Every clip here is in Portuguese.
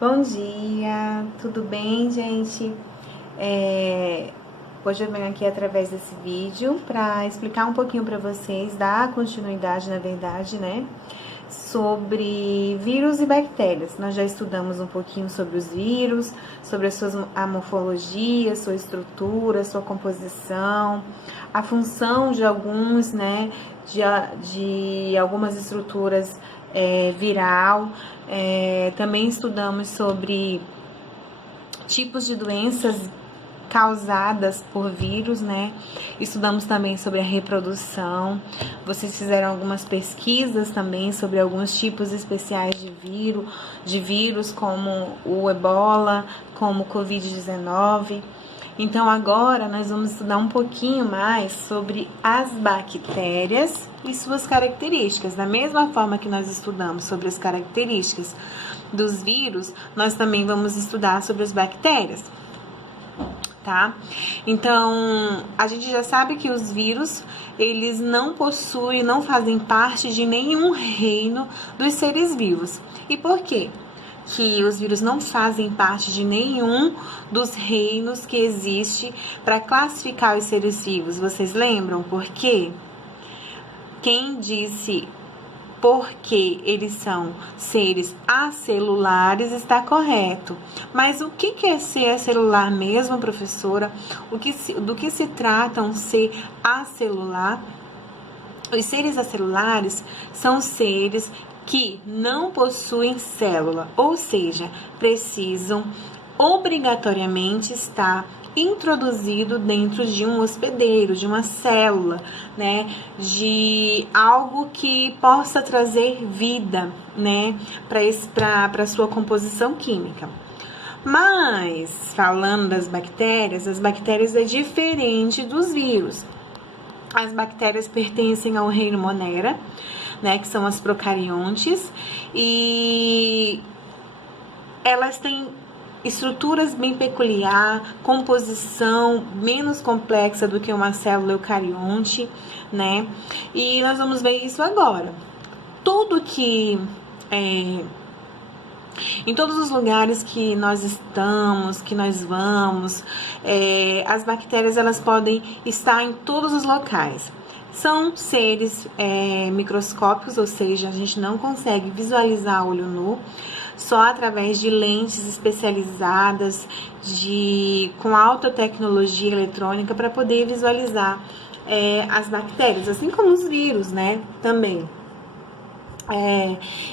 Bom dia, tudo bem, gente? Hoje eu venho aqui através desse vídeo para explicar um pouquinho para vocês, dar continuidade, na verdade, né? Sobre vírus e bactérias. Nós já estudamos um pouquinho sobre os vírus, sobre a morfologia, sua estrutura, sua composição, a função de alguns, né? De algumas estruturas viral. Também estudamos sobre tipos de doenças causadas por vírus, né? Estudamos também sobre a reprodução. Vocês fizeram algumas pesquisas também sobre alguns tipos especiais de vírus, como o Ebola, como o Covid-19. Então agora nós vamos estudar um pouquinho mais sobre as bactérias e suas características. Da mesma forma que nós estudamos sobre as características dos vírus, nós também vamos estudar sobre as bactérias. Tá? Então, a gente já sabe que os vírus, eles não possuem, não fazem parte de nenhum reino dos seres vivos. E por quê? Que os vírus não fazem parte de nenhum dos reinos que existe para classificar os seres vivos. Vocês lembram por quê? Quem disse porque eles são seres acelulares está correto. Mas o que é ser acelular mesmo, professora? Do que se trata um ser acelular? Os seres acelulares são seres que não possuem célula, ou seja, precisam obrigatoriamente estar introduzido dentro de um hospedeiro, de uma célula, né, de algo que possa trazer vida, né, para sua composição química. Mas, falando das bactérias, as bactérias é diferente dos vírus. As bactérias pertencem ao reino Monera, né, que são as procariontes, e elas têm estruturas bem peculiar, composição menos complexa do que uma célula eucarionte, né? E nós vamos ver isso agora. Tudo que em todos os lugares que nós estamos, que nós vamos, as bactérias elas podem estar em todos os locais. São seres microscópicos, ou seja, a gente não consegue visualizar a olho nu, só através de lentes especializadas com alta tecnologia eletrônica para poder visualizar as bactérias, assim como os vírus, né, também.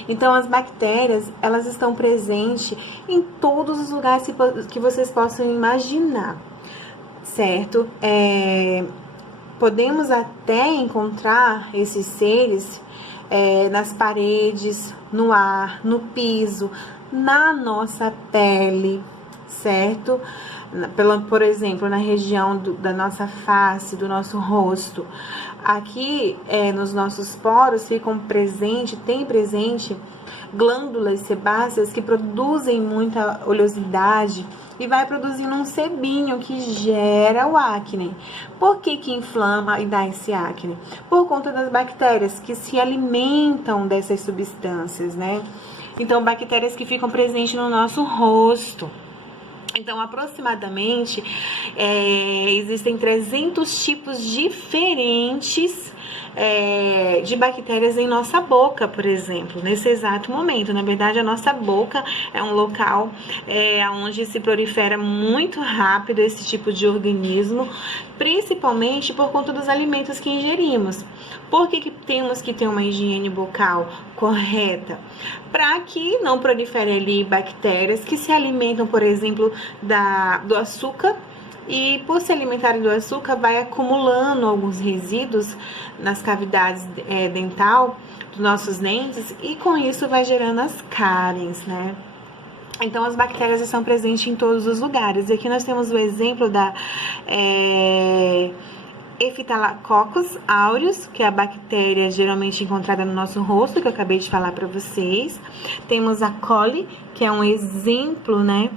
Então, as bactérias, elas estão presentes em todos os lugares que vocês possam imaginar, certo? Podemos até encontrar esses seres nas paredes, no ar, no piso, na nossa pele, certo? Por exemplo, na região da nossa face, do nosso rosto. Aqui, nos nossos poros, tem presente glândulas sebáceas que produzem muita oleosidade e vai produzindo um sebinho que gera o acne. Por que inflama e dá esse acne? Por conta das bactérias que se alimentam dessas substâncias, né? Então, bactérias que ficam presentes no nosso rosto. Então, aproximadamente, existem 300 tipos diferentes de bactérias em nossa boca, por exemplo, nesse exato momento. Na verdade, a nossa boca é um local onde se prolifera muito rápido esse tipo de organismo, principalmente por conta dos alimentos que ingerimos. Por que temos que ter uma higiene bucal correta? Para que não prolifere ali bactérias que se alimentam, por exemplo, do açúcar. E por se alimentarem do açúcar, vai acumulando alguns resíduos nas cavidades dental dos nossos dentes e com isso vai gerando as cáries, né? Então, as bactérias estão presentes em todos os lugares. E aqui nós temos o exemplo da Ephthalcoccus aureus, que é a bactéria geralmente encontrada no nosso rosto, que eu acabei de falar para vocês. Temos a coli, que é um exemplo, né,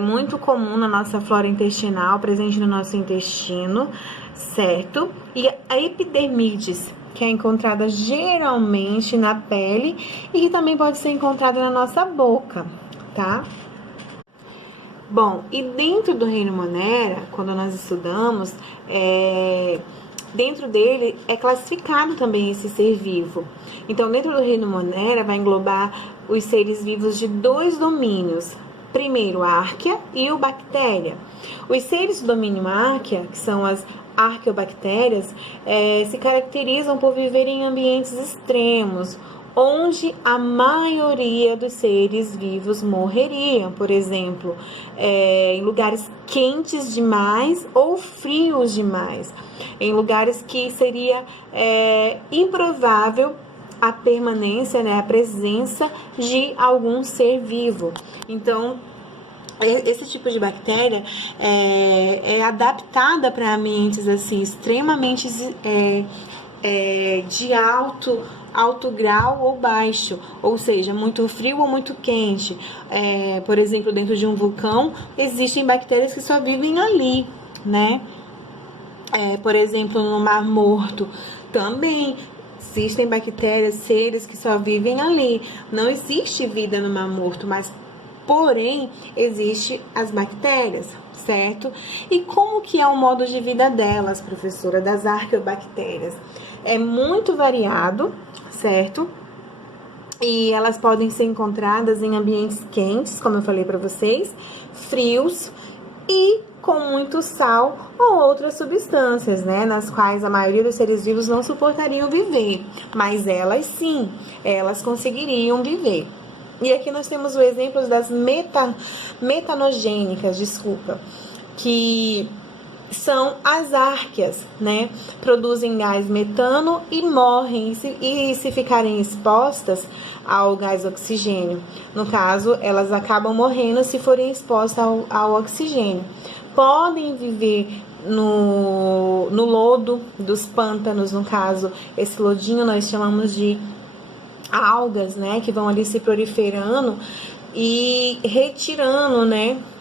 muito comum na nossa flora intestinal, presente no nosso intestino, certo? E a epidermides, que é encontrada geralmente na pele e que também pode ser encontrada na nossa boca, tá? Bom, e dentro do reino Monera, quando nós estudamos, dentro dele é classificado também esse ser vivo. Então, dentro do reino Monera vai englobar os seres vivos de 2 domínios. Primeiro, a Arquea e o Bactéria. Os seres do domínio Arquea, que são as arqueobactérias, se caracterizam por viver em ambientes extremos, onde a maioria dos seres vivos morreriam, por exemplo, em lugares quentes demais ou frios demais, em lugares que seria improvável a permanência, a presença de algum ser vivo. Então, esse tipo de bactéria é adaptada para ambientes assim extremamente de alto grau ou baixo, ou seja, muito frio ou muito quente. Por exemplo, dentro de um vulcão existem bactérias que só vivem ali, né? Por exemplo, no Mar Morto também existem bactérias, seres que só vivem ali. Não existe vida no Mar Morto, mas porém existe as bactérias, certo? E como que é o modo de vida delas, professora, das arqueobactérias? É muito variado, certo? E elas podem ser encontradas em ambientes quentes, como eu falei para vocês, frios e com muito sal ou outras substâncias, nas quais a maioria dos seres vivos não suportariam viver, mas elas sim, elas conseguiriam viver. E aqui nós temos o exemplo das metanogênicas, que são as árqueas, Produzem gás metano e morrem, e se ficarem expostas ao gás oxigênio. No caso, elas acabam morrendo se forem expostas ao oxigênio. Podem viver no lodo dos pântanos, no caso, esse lodinho nós chamamos de algas, que vão ali se proliferando e retirando,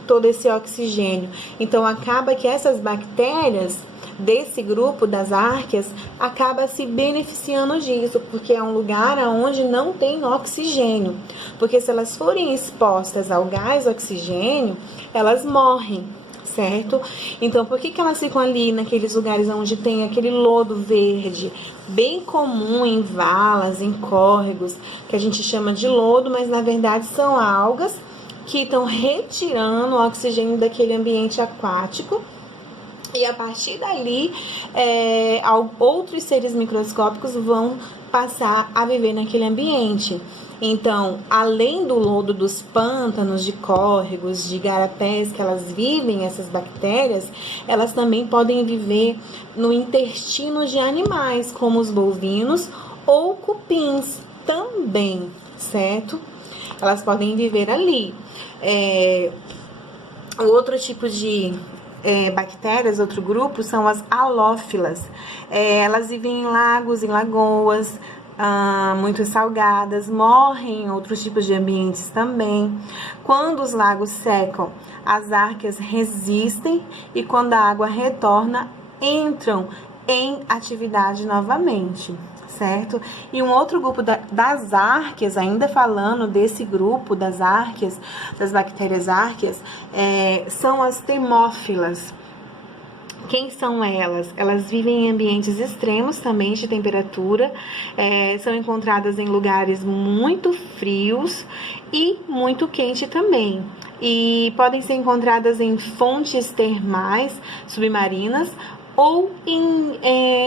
todo esse oxigênio. Então, acaba que essas bactérias desse grupo das árqueas acaba se beneficiando disso, porque é um lugar onde não tem oxigênio. Porque se elas forem expostas ao gás oxigênio, elas morrem, certo? Então, por que elas ficam ali naqueles lugares onde tem aquele lodo verde, bem comum em valas, em córregos, que a gente chama de lodo, mas na verdade são algas que estão retirando o oxigênio daquele ambiente aquático, e a partir dali outros seres microscópicos vão passar a viver naquele ambiente. Então, além do lodo dos pântanos, de córregos, de igarapés que elas vivem, essas bactérias, elas também podem viver no intestino de animais, como os bovinos ou cupins também, certo? Elas podem viver ali. Outro tipo de bactérias, outro grupo, são as halófilas. Elas vivem em lagos, em lagoas, muito salgadas, morrem em outros tipos de ambientes também. Quando os lagos secam, as árqueas resistem e quando a água retorna, entram em atividade novamente, certo? E um outro grupo das árqueas, ainda falando desse grupo das árqueas, das bactérias árqueas, são as termófilas. Quem são elas? Elas vivem em ambientes extremos também de temperatura, são encontradas em lugares muito frios e muito quente também. E podem ser encontradas em fontes termais submarinas ou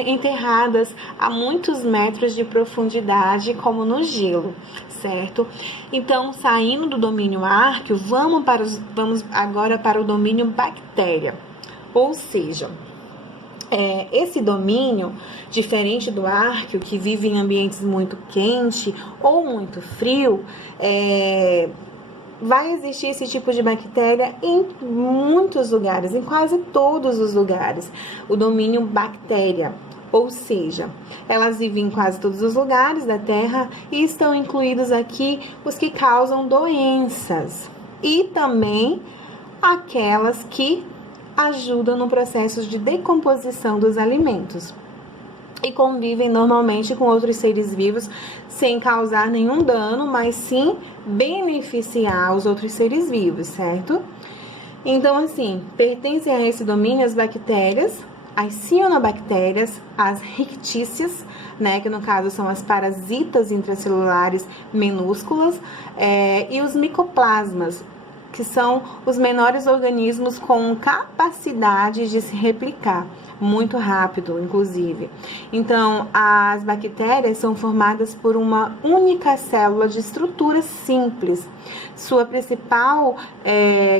enterradas a muitos metros de profundidade, como no gelo, certo? Então, saindo do domínio árqueo, vamos agora para o domínio bactéria. Ou seja, esse domínio, diferente do árqueo, que vive em ambientes muito quente ou muito frio, vai existir esse tipo de bactéria em muitos lugares, em quase todos os lugares, o domínio bactéria. Ou seja, elas vivem em quase todos os lugares da Terra e estão incluídos aqui os que causam doenças e também aquelas que ajudam no processo de decomposição dos alimentos. e convivem normalmente com outros seres vivos sem causar nenhum dano, mas sim beneficiar os outros seres vivos, certo? Então, assim, pertencem a esse domínio as bactérias, as cianobactérias, as rictícias, né, que no caso são as parasitas intracelulares minúsculas, e os micoplasmas, que são os menores organismos com capacidade de se replicar, muito rápido, inclusive. Então, as bactérias são formadas por uma única célula de estrutura simples. Sua principal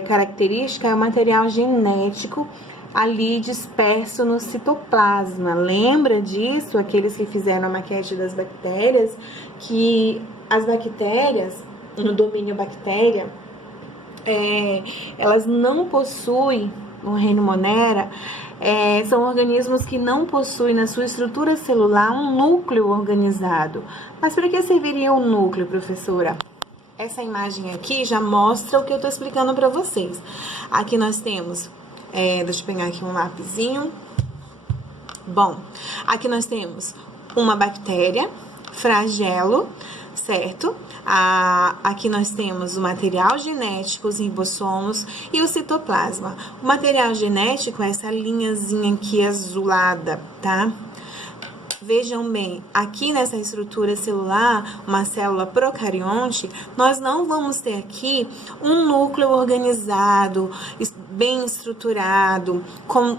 característica é o material genético ali disperso no citoplasma. Lembra disso, aqueles que fizeram a maquete das bactérias, que as bactérias, no domínio bactéria, elas não possuem, no reino Monera, são organismos que não possuem na sua estrutura celular um núcleo organizado. Mas para que serviria o núcleo, professora? Essa imagem aqui já mostra o que eu estou explicando para vocês. Aqui nós temos, deixa eu pegar aqui um lapisinho. Bom, aqui nós temos uma bactéria, flagelo, certo? Aqui nós temos o material genético, os ribossomos e o citoplasma. O material genético é essa linhazinha aqui azulada, tá? Vejam bem, aqui nessa estrutura celular, uma célula procarionte, nós não vamos ter aqui um núcleo organizado, bem estruturado, com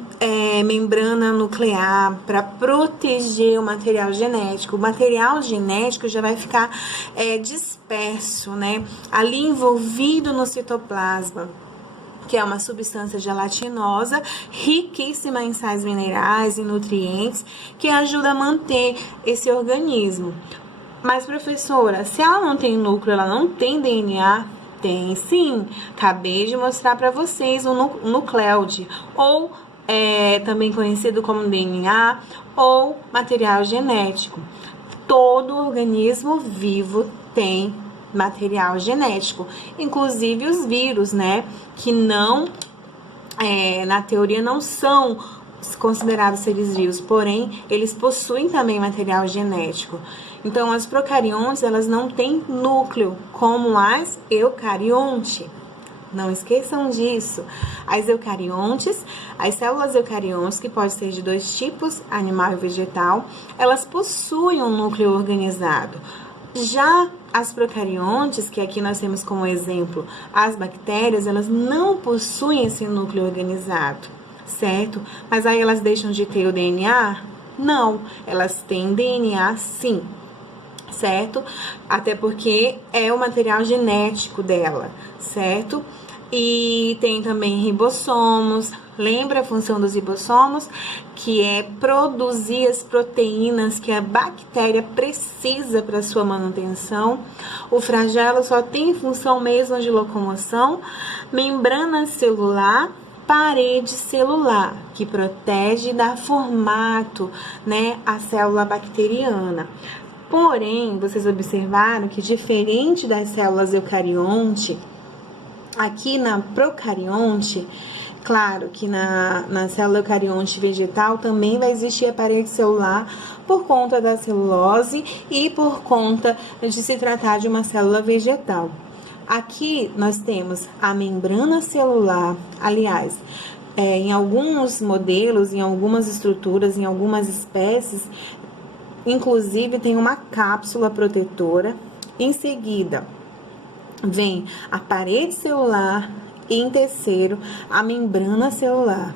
membrana nuclear para proteger o material genético. O material genético já vai ficar disperso, né? Ali envolvido no citoplasma, que é uma substância gelatinosa, riquíssima em sais minerais e nutrientes, que ajuda a manter esse organismo. Mas, professora, se ela não tem núcleo, ela não tem DNA? Tem sim. Acabei de mostrar para vocês o nucleode, ou também conhecido como DNA, ou material genético. Todo organismo vivo tem material genético, inclusive os vírus, né, que não, na teoria não são considerados seres vivos, porém, eles possuem também material genético. Então, as procariontes, elas não têm núcleo, como as eucariontes. Não esqueçam disso. As eucariontes, as células eucariontes, que pode ser de dois tipos, animal e vegetal, elas possuem um núcleo organizado. Já as procariontes, que aqui nós temos como exemplo as bactérias, elas não possuem esse núcleo organizado, certo? Mas aí elas deixam de ter o DNA? Não, elas têm DNA sim, certo? Até porque é o material genético dela, certo? E tem também ribossomos. Lembra a função dos ribossomos? Que é produzir as proteínas que a bactéria precisa para sua manutenção. O flagelo só tem função mesmo de locomoção. Membrana celular, parede celular, que protege e dá formato, né, à célula bacteriana. Porém, vocês observaram que, diferente das células eucarionte, aqui na procarionte, claro que na célula eucarionte vegetal também vai existir a parede celular por conta da celulose e por conta de se tratar de uma célula vegetal. Aqui nós temos a membrana celular, aliás, em alguns modelos, em algumas estruturas, em algumas espécies, inclusive tem uma cápsula protetora. Em seguida, vem a parede celular e, em terceiro, a membrana celular.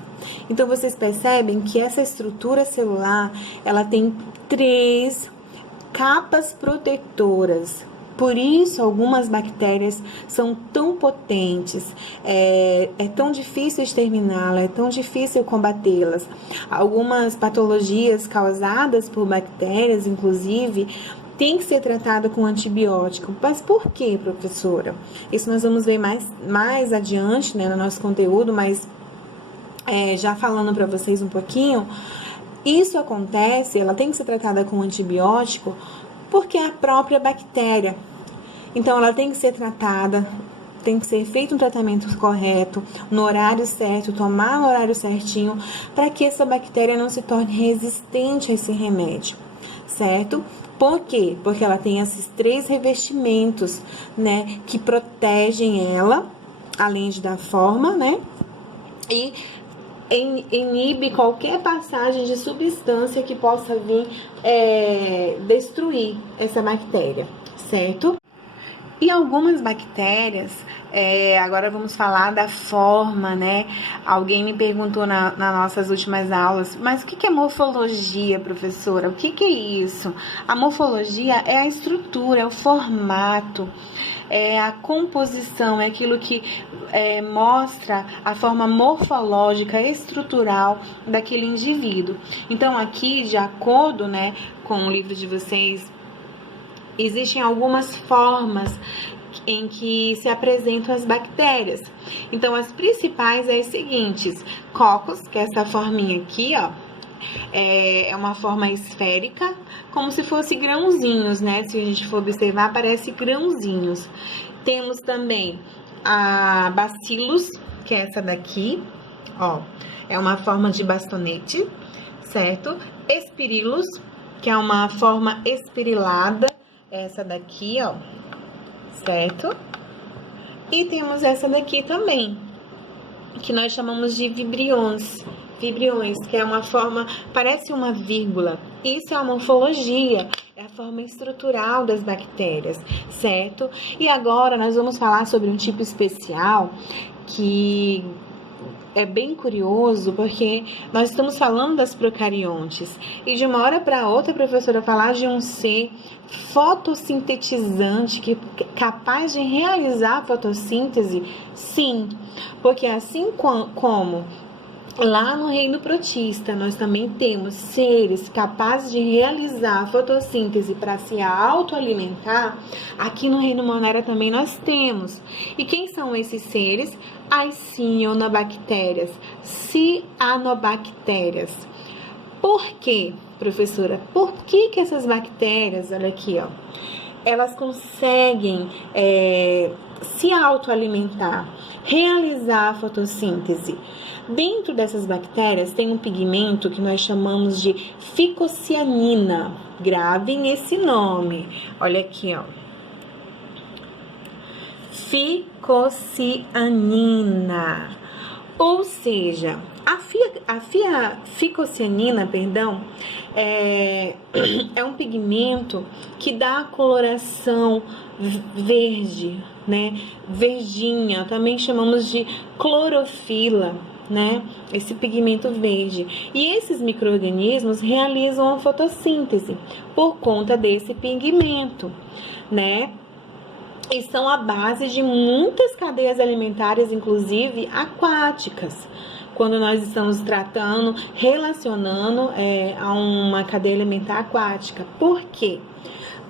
Então, vocês percebem que essa estrutura celular, ela tem 3 capas protetoras. Por isso, algumas bactérias são tão potentes, é tão difícil exterminá-las, é tão difícil combatê-las. Algumas patologias causadas por bactérias, inclusive, tem que ser tratada com antibiótico. Mas por quê, professora? Isso nós vamos ver mais adiante, né, no nosso conteúdo, mas já falando para vocês um pouquinho, isso acontece, ela tem que ser tratada com antibiótico porque é a própria bactéria. Então, ela tem que ser tratada tem que ser feito um tratamento correto, no horário certo, tomar no horário certinho, para que essa bactéria não se torne resistente a esse remédio, certo? Por quê? Porque ela tem esses 3 revestimentos, né, que protegem ela, além de dar forma, né, e inibe qualquer passagem de substância que possa vir destruir essa bactéria, certo? E algumas bactérias, agora vamos falar da forma, né? Alguém me perguntou nas nossas últimas aulas, mas o que é morfologia, professora? O que é isso? A morfologia é a estrutura, é o formato, é a composição, é aquilo que mostra a forma morfológica, estrutural daquele indivíduo. Então, aqui, de acordo, né, com o livro de vocês, existem algumas formas em que se apresentam as bactérias. Então, as principais é as seguintes: cocos, que é essa forminha aqui, ó, é uma forma esférica, como se fosse grãozinhos, né? Se a gente for observar, parece grãozinhos. Temos também a bacillus, que é essa daqui, ó, é uma forma de bastonete, certo? Espirillus, que é uma forma espirilada, essa daqui, ó, certo? E temos essa daqui também, que nós chamamos de vibriões, que é uma forma, parece uma vírgula. Isso é a morfologia, é a forma estrutural das bactérias, certo? E agora nós vamos falar sobre um tipo especial que é bem curioso, porque nós estamos falando das procariontes, e de uma hora para outra a professora falar de um ser fotossintetizante, que é capaz de realizar a fotossíntese, sim, porque assim como lá no reino protista, nós também temos seres capazes de realizar a fotossíntese para se autoalimentar. Aqui no reino Monera também nós temos. E quem são esses seres? As cianobactérias, cianobactérias. Por quê, professora? Por que essas bactérias, olha aqui, ó, elas conseguem se autoalimentar, realizar a fotossíntese? Dentro dessas bactérias tem um pigmento que nós chamamos de ficocianina. Gravem esse nome. Olha aqui, ó. Ficocianina. Ou seja, a ficocianina, perdão, é um pigmento que dá a coloração verde, né? Verdinha, também chamamos de clorofila, né? Esse pigmento verde. E esses micro-organismos realizam a fotossíntese por conta desse pigmento, né? E são a base de muitas cadeias alimentares, inclusive aquáticas, quando nós estamos tratando, relacionando a uma cadeia alimentar aquática. Por quê?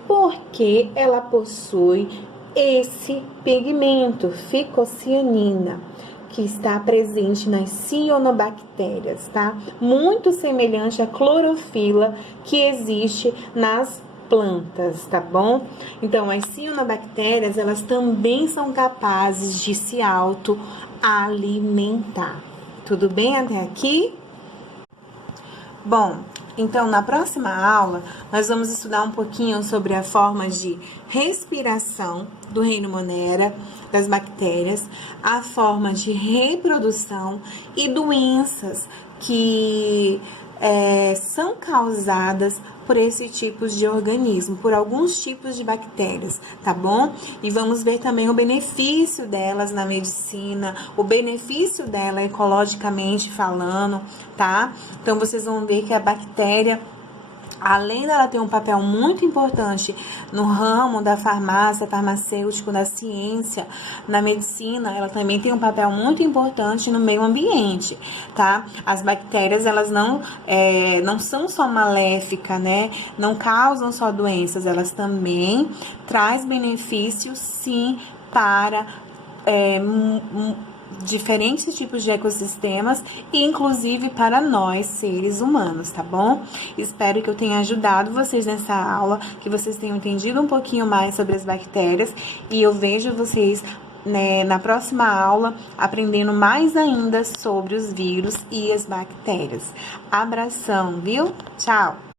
Porque ela possui esse pigmento, ficocianina, que está presente nas cianobactérias, tá? Muito semelhante à clorofila que existe nas plantas, tá bom? Então, as cianobactérias, elas também são capazes de se autoalimentar. Tudo bem até aqui? Bom, então, na próxima aula, nós vamos estudar um pouquinho sobre a forma de respiração do reino Monera, das bactérias, a forma de reprodução e doenças que são causadas por esse tipo de organismo, por alguns tipos de bactérias, tá bom? E vamos ver também o benefício delas na medicina, o benefício dela ecologicamente falando, tá? Então, vocês vão ver que a bactéria, além dela ter um papel muito importante no ramo da farmácia, farmacêutico, da ciência, na medicina, ela também tem um papel muito importante no meio ambiente, tá? As bactérias, elas não são só maléficas, né? Não causam só doenças, elas também trazem benefícios, sim, para diferentes tipos de ecossistemas, inclusive para nós, seres humanos, tá bom? Espero que eu tenha ajudado vocês nessa aula, que vocês tenham entendido um pouquinho mais sobre as bactérias, e eu vejo vocês né, na próxima aula, aprendendo mais ainda sobre os vírus e as bactérias. Abração, viu? Tchau!